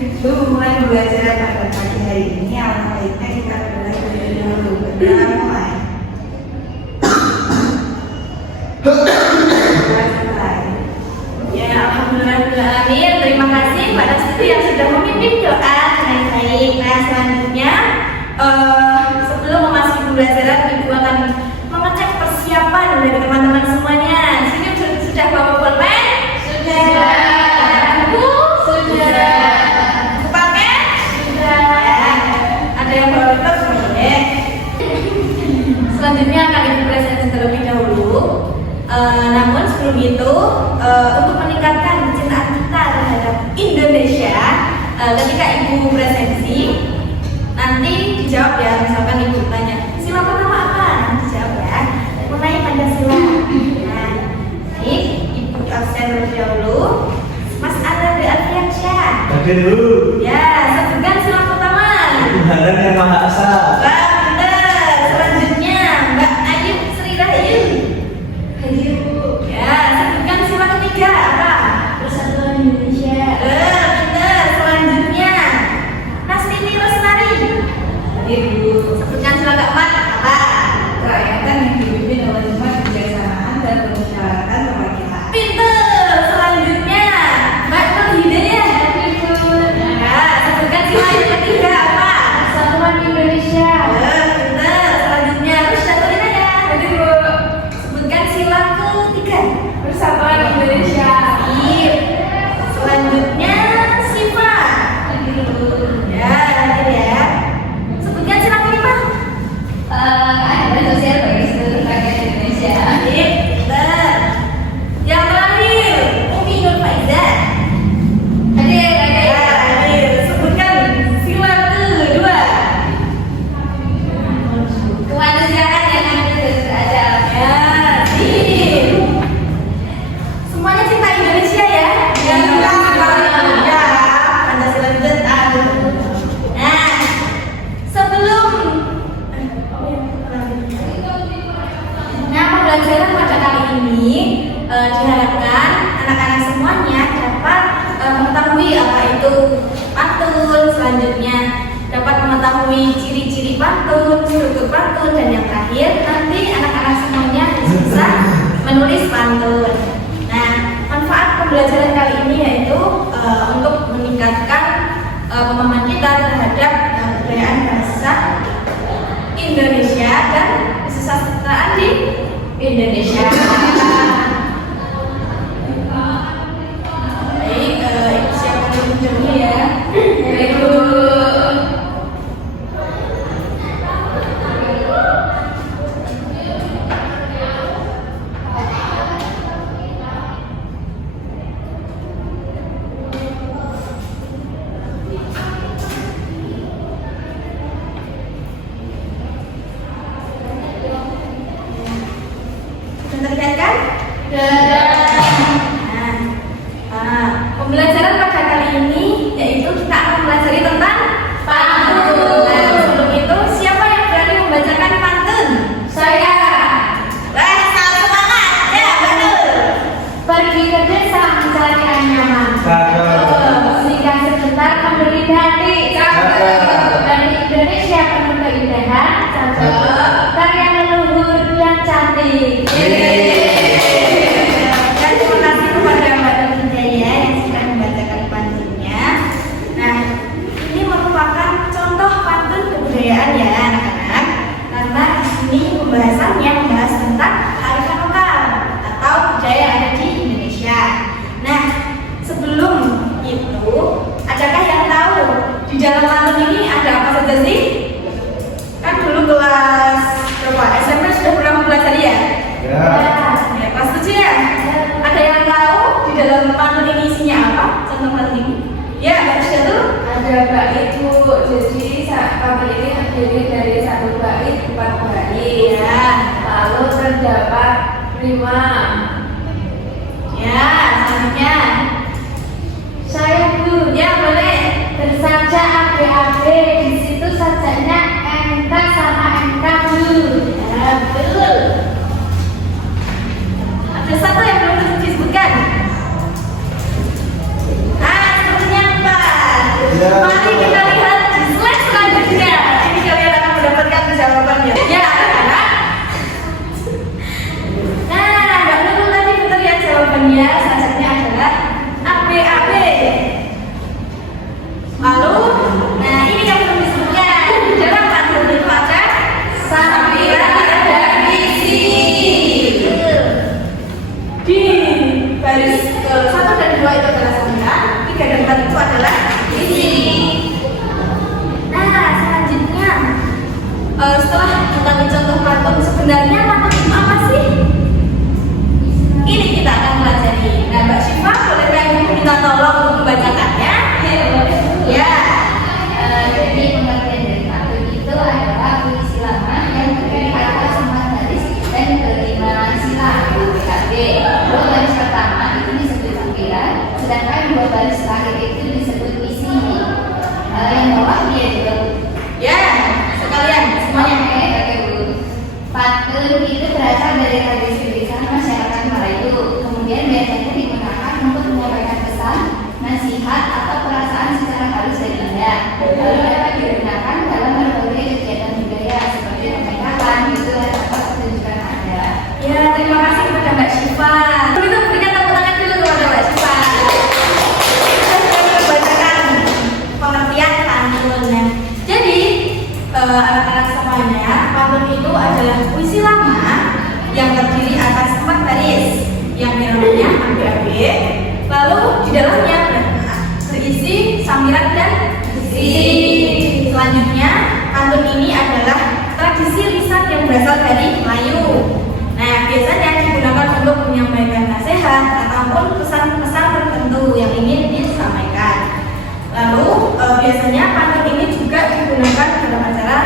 Sebelum mulai belajar pada pagi hari ini, alangkah baiknya kita mulai dari dulu. Kita mulai. Ya, alhamdulillah. Terima kasih Mbak Nasti yang sudah memimpin doa dengan baik. Nah, selanjutnya sebelum memasuki pembelajaran, Ibu akan mengecek persiapan dari teman-teman semuanya. Di sini sudah bawa pulpen? Sudah. Buku? Sudah. Buku paket? Sudah. Ya. Ada yang bawa laptop? Boleh. Selanjutnya akan Ibu presentasi terlebih dahulu. Namun sebelum itu, untuk meningkatkan kecintaan kita terhadap Indonesia, ketika Ibu presentasi, nanti dijawab ya. Misalkan Ibu tanya, sila pertama apa? Nanti dijawab ya, mengenai Pancasila. Nah, baik, Ibu absen terlebih dahulu. Mas Ardi Ardiansyah. Oke dulu. Ya, sebutkan sila pertama. Tuhan yang Maha Esa. Benar. Selanjutnya Mbak Ayu Sri Rahayu. Hadir Bu. Ya, sebutkan sila ketiga apa? Persatuan Indonesia. Benar. Selanjutnya Nastini Lestari. Hadir Bu. Sebutkan sila keempat apa? Kerakyatan yang dipimpin oleh hikmat kebijaksanaan dan permusyawaratan perwakilan. Pinter. Selanjutnya Mbak Nur Hidayah. Hadir Bu. Ya, sebutkan sila yang ketiga apa? Persatuan Indonesia. Pinter. Selanjutnya Rusyatul Inayah. Hadir Bu. Sebutkan sila ketiga. Persatuan Indonesia. Sip. Selanjutnya Siva. Hadir Bu. Ya, hadir ya. Sebutkan sila kelima. Ada sosial bagi seluruh rakyat Indonesia. Sip. Pinter. Yang terakhir Umi Nur Faizah. Hadir. Ya, hadir. Sebutkan sila kedua. Kemanusiaan yang adil dan beradab. Ya, sip. Semuanya cinta Indonesia ya. Ya, cinta ya. Pancasila itu ada. Nah, sebelum pembelajaran pada kali ini diharapkan anak-anak semuanya dapat mengetahui apa itu pantun, selanjutnya dapat mengetahui ciri-ciri pantun, struktur pantun, dan yang terakhir nanti anak-anak semuanya bisa menulis pantun. Nah, manfaat pembelajaran kali ini yaitu untuk meningkatkan pemahaman kita terhadap kebudayaan bahasa Indonesia dan kesusastraan di Indonesia. Baik, Ibu siapkan dulu ya. Baik, Bu. Sudah terlihat kan? Pembelajaran pada kali ini yaitu kita akan mempelajari tentang pantun. Nah, sebelum itu siapa yang berani membacakan pantun? Saya. Salam semangat. Ya, betul. Pergi ke desa mencari anyaman. Singgah sebentar memberi hati. Dari Indonesia penuh keindahan. Karya leluhur yang cantik. Dan terima kasih kepada Mbak Nur Hidayah yang sudah membacakan pantunnya. Nah, ini merupakan contoh pantun kebudayaan ya anak-anak. Karena di sini pembahasannya membahas tentang kearifan lokal atau budaya yang ada di Indonesia. Nah, sebelum itu, adakah yang tahu di dalam pantun ini ada apa saja sih? Kan dulu kelas berapa? SMP sudah pernah mempelajari ya? Ya. Ya, kelas 7 ya? Ada yang tahu di dalam pantun ini isinya apa? Contoh pantun ini? Ya, harus tuh. Ada bait Bu, jadi pantun ini terdiri dari satu bait, 4 bait. Ya. Lalu terdapat 5. Ya, selanjutnya. Saya Bu, ya boleh. Bersaja AB di situ sajanya MK sama MK Bu. Ya, betul. Ada satu yang belum disebutkan. Sepertinya apa? Mari kita lihat di slide selanjutnya. Ini kalian akan mendapatkan jawabannya. Ya, anak-anak. Nah, Mbak Nurul tadi kita lihat jawabannya. Selanjutnya adalah ABAB. Lalu, nah ini yang belum disebutkan. Di dalam pantun itu ada sambilan ada isi. Di baris ke 1 dan 2 itu adalah sambilan, 3 dan 4 itu adalah isi. Nah, selanjutnya setelah kita mencontoh pantun, sebenarnya pantun itu apa sih? Ini kita akan pelajari. Nah, Mbak Syifa, bolehkah Ibu minta tolong untuk membacakannya? Ya. Jadi pengertian dari pantun itu adalah puisi lama yang terdiri atas 4 baris dan kelima sila ABAB. 2 baris pertama itu disebut sambilan, sedangkan 2 baris terakhir itu disebut isi. Yang bawah dia juga Ya, sekalian semuanya. Oke, Bu. Pantun itu berasal dari tradisi lisan masyarakat Melayu. Kemudian biasanya digunakan untuk menyampaikan pesan, nasihat atau perasaan secara halus dan indah. Lalu dapat digunakan dalam berbagai kegiatan budaya seperti pernikahan, wisuda, atau pertunjukan adat. Ya, terima kasih kepada Mbak Syifa. Itu berikan tepuk tangan dulu kepada Mbak Syifa. Kita sudah membacakan pengertian pantunnya. Jadi, anak-anak semuanya, pantun itu adalah puisi lama yang terdiri atas 4 baris yang namanya ABAB. Lalu di dalamnya berisi sambilan dan isi. Selanjutnya, pantun ini adalah tradisi lisan yang berasal dari Melayu. Nah, biasanya digunakan untuk menyampaikan nasihat ataupun pesan-pesan tertentu yang ingin disampaikan. Lalu biasanya pantun ini juga digunakan dalam acara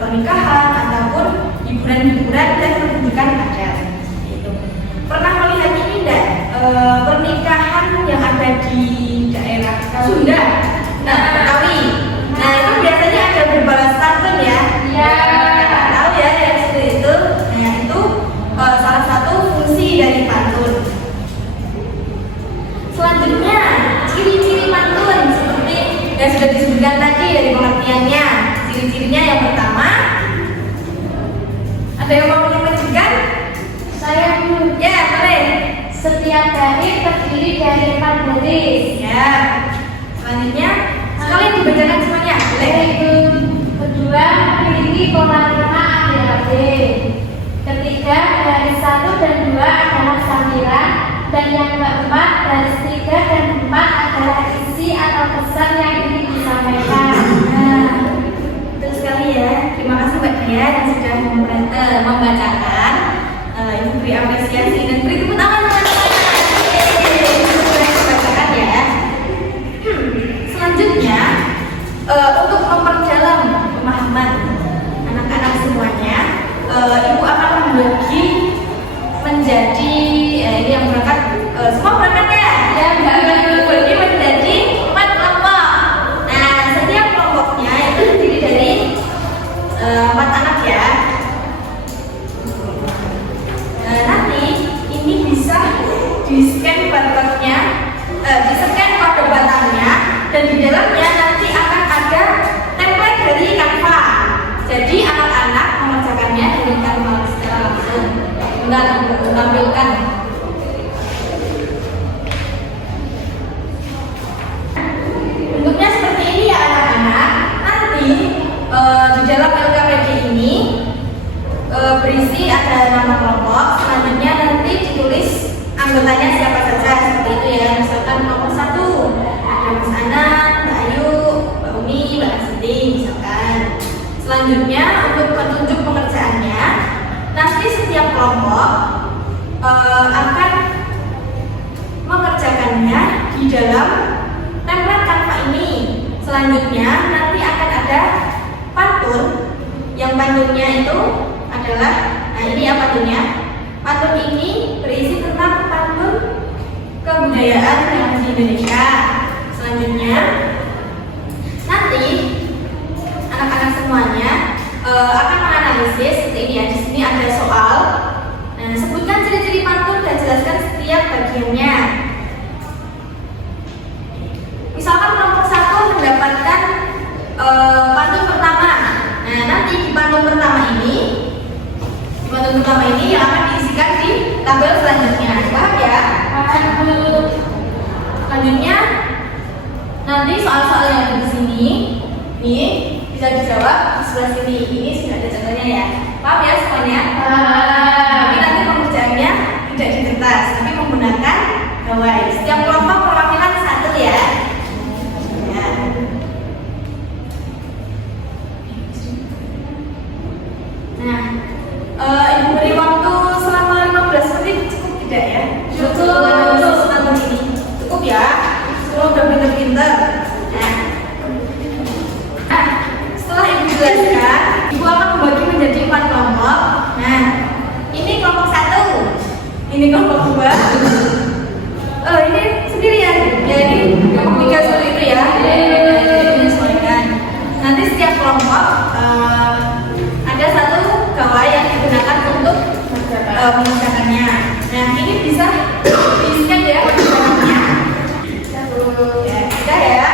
pernikahan ataupun hiburan-hiburan dan pertunjukan adat. Itu. Pernah melihat ini enggak? Pernikahan yang ada di daerah Sunda, Betawi. Nah, itu biasanya ada berbalas pantun ya. Iya. Tahu ya yang seperti itu. Nah, itu salah satu fungsi dari pantun. Selanjutnya, ciri-ciri pantun seperti yang sudah disebutkan tadi dari pengertiannya. Ciri-cirinya yang pertama, ada yang mau menyebutkan? Saya Bu. Ya, boleh. Setiap baris terdiri dari 4 baris. Ya. Selanjutnya, sekalian dibacakan semuanya. Boleh. Yaitu kedua memiliki pola 5 ABAB. Ketiga baris 1 dan 2 adalah sambilan, dan yang keempat baris 3 dan 4 adalah isi atau pesan yang ingin disampaikan. Nah, betul sekali ya. Terima kasih Mbak Dia yang sudah membacakan. Ibu beri apresiasi dan beri tepuk tangan teman-teman. Sudah dibacakan ya. Selanjutnya, untuk memperdalam pemahaman anak-anak semuanya, Ibu akan membagi menjadi ini yang berangkat semua berangkat ya. Ya, Mbak. Dibagi menjadi 4 kelompok. Nah, setiap kelompoknya itu terdiri dari 4 anak ya. Nanti ini bisa di-scan barcode-nya, di-scan kode batangnya, dan di dalamnya nanti akan ada template dari Canva. Jadi anak-anak mengerjakannya dengan Canva secara langsung. Bentar, Ibu tampilkan. Bentuknya seperti ini ya anak-anak. Nanti di dalam LKPD ini berisi ada nama kelompok. Selanjutnya nanti ditulis anggotanya siapa saja seperti itu ya. Misalkan kelompok 1 ada Mas Anan, Mbak Ayu, Mbak Umi, Mbak Asiti misalkan. Selanjutnya untuk petunjuk pengerjaannya, nanti setiap kelompok akan mengerjakannya di dalam template Canva ini. Selanjutnya nanti akan ada pantun, yang pantunnya itu adalah, nah ini ya pantunnya. Pantun ini berisi tentang pantun kebudayaan yang ada di Indonesia. Selanjutnya nanti anak-anak semuanya akan menganalisis seperti ini ya. Di sini ada soal. Nah, sebutkan ciri-ciri pantun dan jelaskan setiap bagiannya. Misalkan kelompok 1 mendapat selama ini yang akan diisikan di tabel selanjutnya. Paham ya? Selanjutnya nanti soal-soal yang ada di sini nih bisa dijawab di sebelah sini. Ini sudah ada contohnya ya. Paham ya semuanya? Tapi nanti pengerjaannya tidak di kertas, tapi menggunakan gawai. Setiap kelompok perwakilan satu ya. Nah, ibu beri waktu selama 15 menit cukup tidak ya? Cukup. Cukup ya? Semua udah pinter-pinter. Nah, setelah ibu jelaskan, ibu akan membagi menjadi 4 kelompok. Nah, ini kelompok 1, ini kelompok 2. Ini sendirian. Ya ini kelompok 3 seperti itu ya. Menyesuaikan. Nanti setiap kelompok ada satu gawai yang digunakan untuk mengerjakannya. Nah, ini bisa diisikan ya pengerjaannya. Ya, kita ya.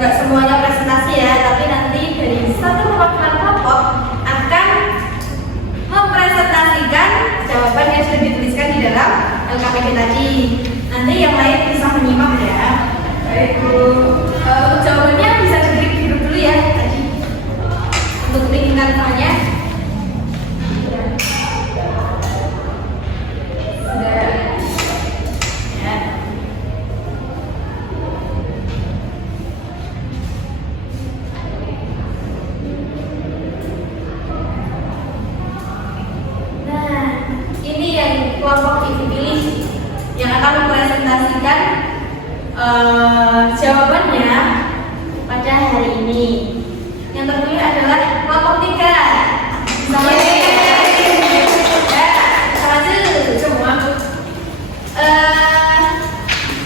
Nggak semuanya presentasi ya, tapi nanti dari satu perwakilan kelompok akan mempresentasikan jawaban yang sudah dituliskan di dalam LKPD tadi. Nanti yang lain bisa menyimak ya. Baik Bu, jawabannya bisa diklik dulu ya tadi untuk lingkungan tanya. Kelompok ibu pilih yang akan mempresentasikan jawabannya pada hari ini. Yang terpilih adalah kelompok 3. Sama ya, maju semua.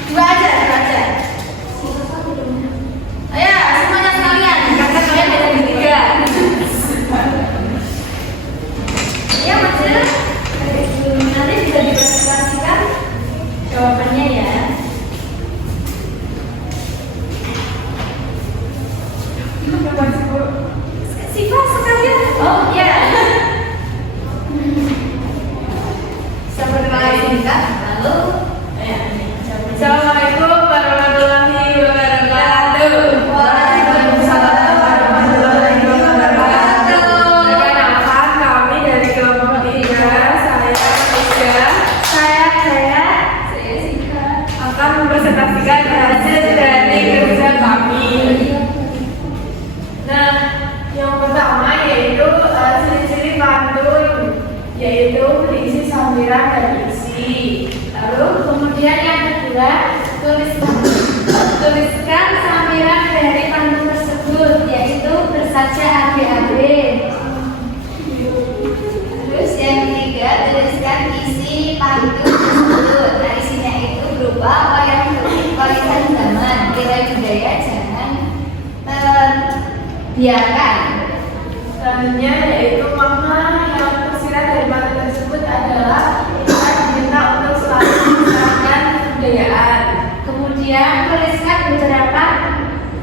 Dua aja. Ayo semuanya sekalian, karena kalian ada di 3. Ya maju. Nanti bisa dipresentasikan jawabannya ya. Siva sekalian. Oh ya. Sampai lagi kita. Lalu Assalamualaikum warahmatullahi wabarakatuh. Waalaikumsalam warahmatullahi wabarakatuh. Perkenalkan kami dari kelompok 3. Saya akan mempresentasikan hasil dari kerja kami. Nah, yang pertama yaitu ciri-ciri pantun, yaitu berisi sambiran dan isi. Lalu kemudian yang kedua, tuliskan sambiran dari pantun tersebut, yaitu bersaja adik-adik. Terus yang ketiga, tuliskan isi pantun tersebut. Nah, isinya itu berupa wayang kualitas zaman, nilai budaya jangan terbiarkan. Selanjutnya yaitu makna yang tersirat dari pantun tersebut adalah kita diminta untuk selalu melestarikan kebudayaan. Kemudian tuliskan beberapa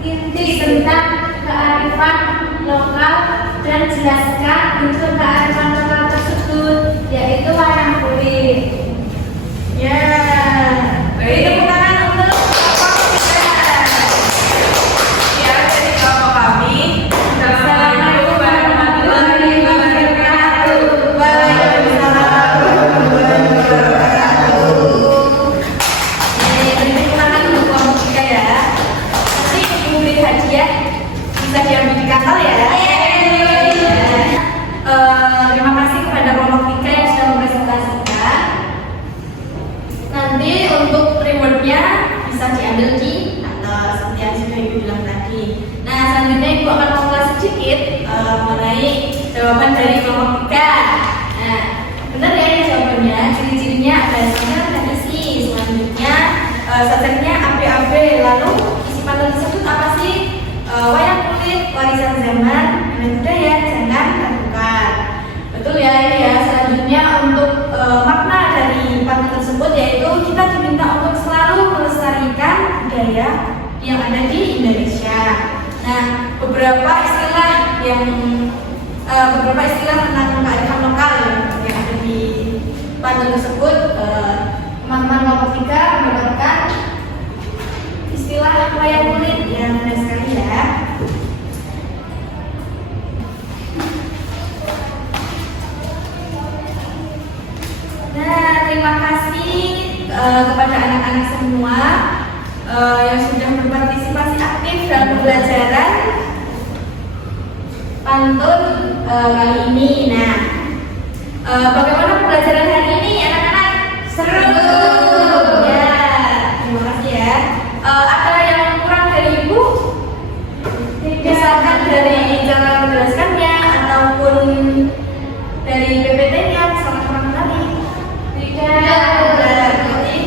inti tentang kearifan lokal dan jelaskan bentuk kearifan lokal tersebut, yaitu wayang kulit. Ya, baik, tepuk tangan untuk kelompok 3. subjeknya ABAB. Lalu isi pantun tersebut apa sih? Wayang kulit warisan zaman, budaya jangan tertukar. Betul ya ini ya. Selanjutnya untuk makna dari pantun tersebut yaitu kita diminta untuk selalu melestarikan budaya yang ada di Indonesia. Nah, beberapa istilah tentang kearifan lokal yang ada di pantun tersebut, teman-teman kelompok 3 mendapatkan istilah wayang kulit yang menarik sekali ya. Nah, terima kasih kepada anak-anak semua yang sudah berpartisipasi aktif dalam pembelajaran pantun kali ini. Nah, bagaimana pembelajaran hari ini anak-anak? Seru ya, terima kasih ya. Ada yang kurang dari ibu? Misalkan dari cara menjelaskannya ataupun dari PPT-nya, misalkan kurang tadi. Berarti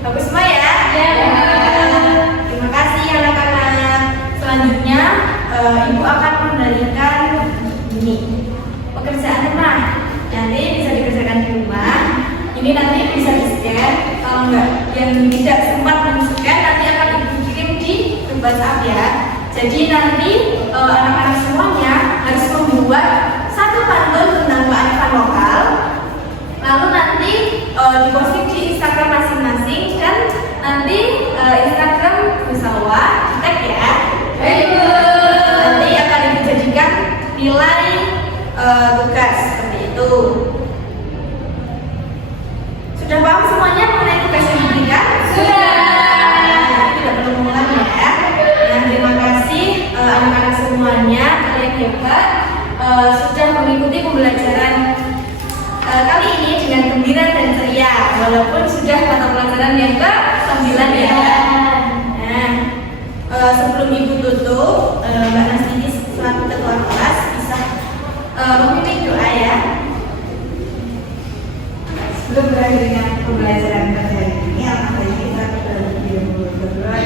bagus semua ya. Terima kasih anak-anak. Selanjutnya ibu akan memberikan ini pekerjaan rumah. Nanti bisa dikerjakan di rumah. Ini nanti bisa di-scan. Kalau enggak yang tidak sempat men-scan nanti akan ibu kirim di grup WhatsApp ya. Jadi nanti anak-anak semuanya harus membuat satu pantun tentang kearifan lokal. Lalu nanti diposting di Instagram masing-masing dan nanti Instagram Busalwa tag ya. Nanti akan dijadikan nilai tugas seperti itu. Sudah paham semuanya mengenai tugas yang diberikan? Sudah. Tidak perlu mengulang ya. Dan terima kasih anak-anak semuanya, kalian hebat, sudah mengikuti pembelajaran kali ini dengan gembira dan ceria, walaupun sudah mata pelajaran yang ke-9 ya. Nah, sebelum ibu tutup, Mbak Nastini selaku ketua kelas bisa memimpin doa ya. Sebelum berakhir dengan pembelajaran pada hari ini, alhamdulillah kita berdoa.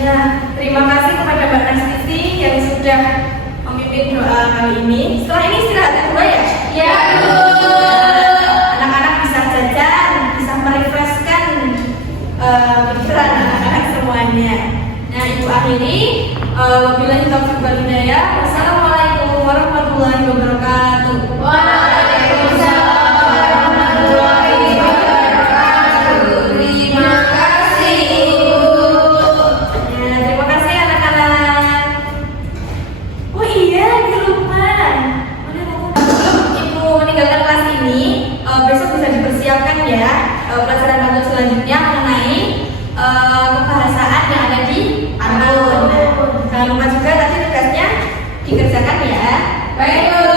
Ya, terima kasih kepada Mbak Nastini yang sudah memimpin doa kali ini. Setelah ini istirahat dulu ya? Ya, Bu. Anak-anak bisa jajan, bisa merefreshkan pikiran anak-anak semuanya. Nah, ibu akhiri. Wabillahi taufiq wal hidayah. Wassalamualaikum warahmatullahi wabarakatuh. Waalaikumsalam warahmatullahi wabarakatuh. Terima kasih, Ibu. Ya, terima kasih anak-anak. Oh iya, ini lupa. Sebelum Ibu meninggalkan kelas ini, besok bisa dipersiapkan ya pelajaran pantun selanjutnya mengenai kebahasaan yang ada di pantun. Jangan lupa juga tadi tugasnya dikerjakan ya. Baik.